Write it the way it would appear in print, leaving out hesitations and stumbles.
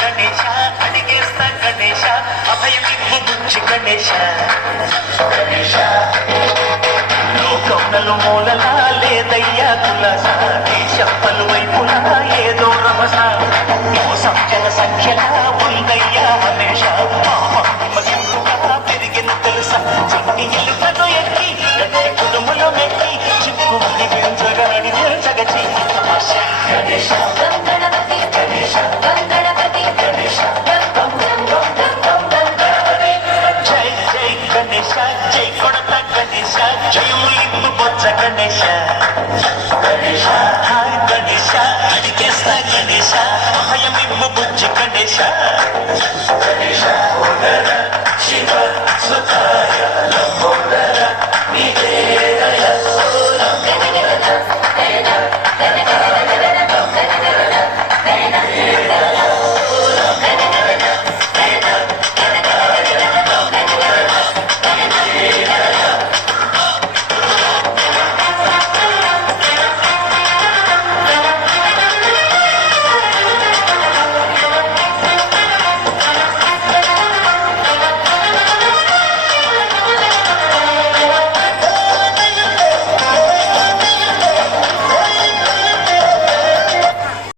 గణేశ అడిగేస్తా గణేశ అభయమివ్వు బుజ్జి గణేశ లోకమునలు మూలలా లేదయ్యా కులస దేశం పలువైపులా ఏదో రభస మోసం జన సంఖ్యలా ఉందయ్యా హమేష మహిమగా పెరిగిన తెలుసా చిన్ని ఇల్లుకను ఎక్కి గట్టి కుటుంబంలో మెక్కి చిక్కుముడి పెంచగాడి తెలుసగచి గణేశ గణేశ హాయ్ గణేశ అడిగేస్తా గణేశ అభయమివ్వు బుజ్జి గణేశ శివ సుతాయ